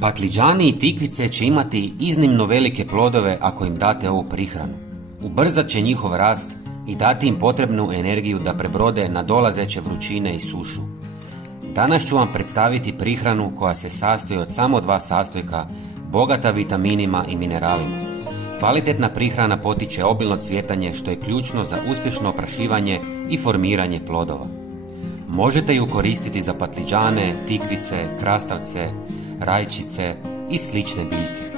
Patliđani i tikvice će imati iznimno velike plodove ako im date ovu prihranu. Ubrzat će njihov rast i dati im potrebnu energiju da prebrode nadolazeće vrućine i sušu. Danas ću vam predstaviti prihranu koja se sastoji od samo 2 sastojka, bogata vitaminima i mineralima. Kvalitetna prihrana potiče obilno cvjetanje što je ključno za uspješno oprašivanje i formiranje plodova. Možete ju koristiti za patliđane, tikvice, krastavce, rajčice i slične biljke.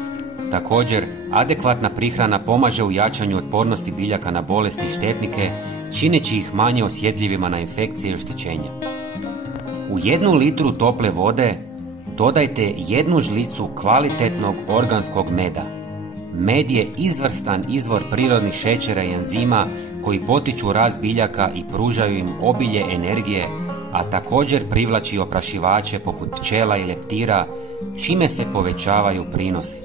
Također, adekvatna prihrana pomaže u jačanju otpornosti biljaka na bolesti i štetnike, čineći ih manje osjetljivima na infekcije i oštećenja. U 1 litru tople vode dodajte 1 žlicu kvalitetnog organskog meda. Med je izvrstan izvor prirodnih šećera i enzima koji potiču rast biljaka i pružaju im obilje energije, a također privlači oprašivače poput pčela i leptira, čime se povećavaju prinosi.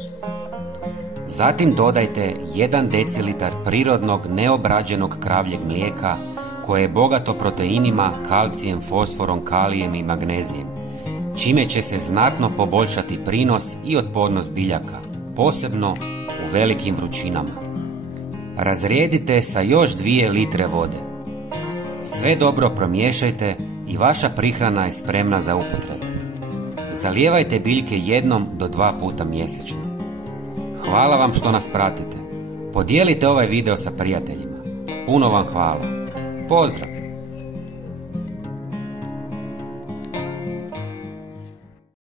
Zatim dodajte 1 decilitar prirodnog neobrađenog kravljeg mlijeka koje je bogato proteinima, kalcijem, fosforom, kalijem i magnezijem, čime će se znatno poboljšati prinos i otpornost biljaka, posebno u velikim vrućinama. Razrijedite sa još 2 litre vode. Sve dobro promiješajte i vaša prihrana je spremna za upotrebu. Zalijevajte biljke 1 do 2 puta mjesečno. Hvala vam što nas pratite. Podijelite ovaj video sa prijateljima. Puno vam hvala. Pozdrav!